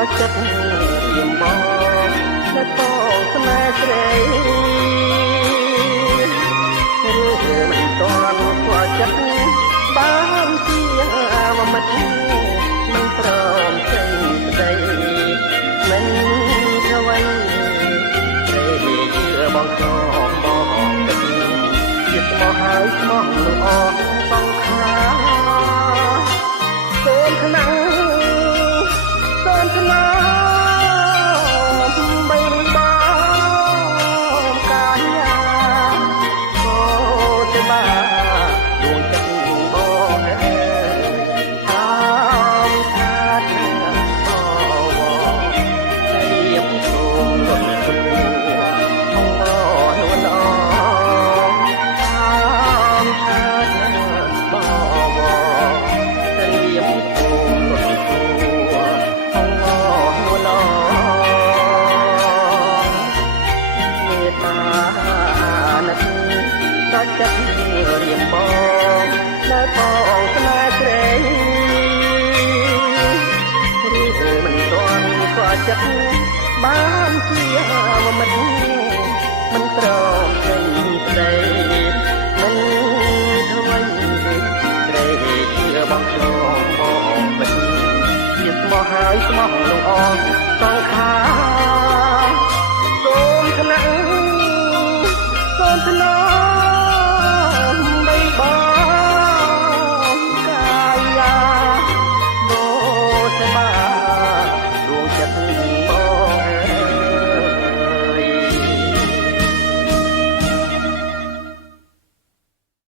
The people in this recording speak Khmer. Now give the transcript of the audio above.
ក៏ចិត្តរៀមបងនៅផងស្នេហ៍ស្រីឬមិនតាន់ក៏ចិត្តបានជាមិត្តមិនព្រមចេញស្ដីមិនអ្វីទេជឿបងចង់បងទៅជាស្មោះហើយស្មោះល្អសង្ខាសូមថ្នាំសូមថ្នាំបីបងកាយាក៏ទៅបានដួងចិត្តបងតាមថាបវតែរៀបសូមលត់គូអងនួនអតាមថាបវតែរៀបសូមលត់គូអងនួនមេត្តានឹកដល់ចិត្តរៀមបងនៅផងស្នេហ៍ស្រីឬមិនទាន់ក៏ចិត្តបានជាមិត្តមិនព្រមចេញស្ដីមិនអ្វីស្រីជឿបងចង់បងមិនជាស្មោះហើយស្មោះលងអង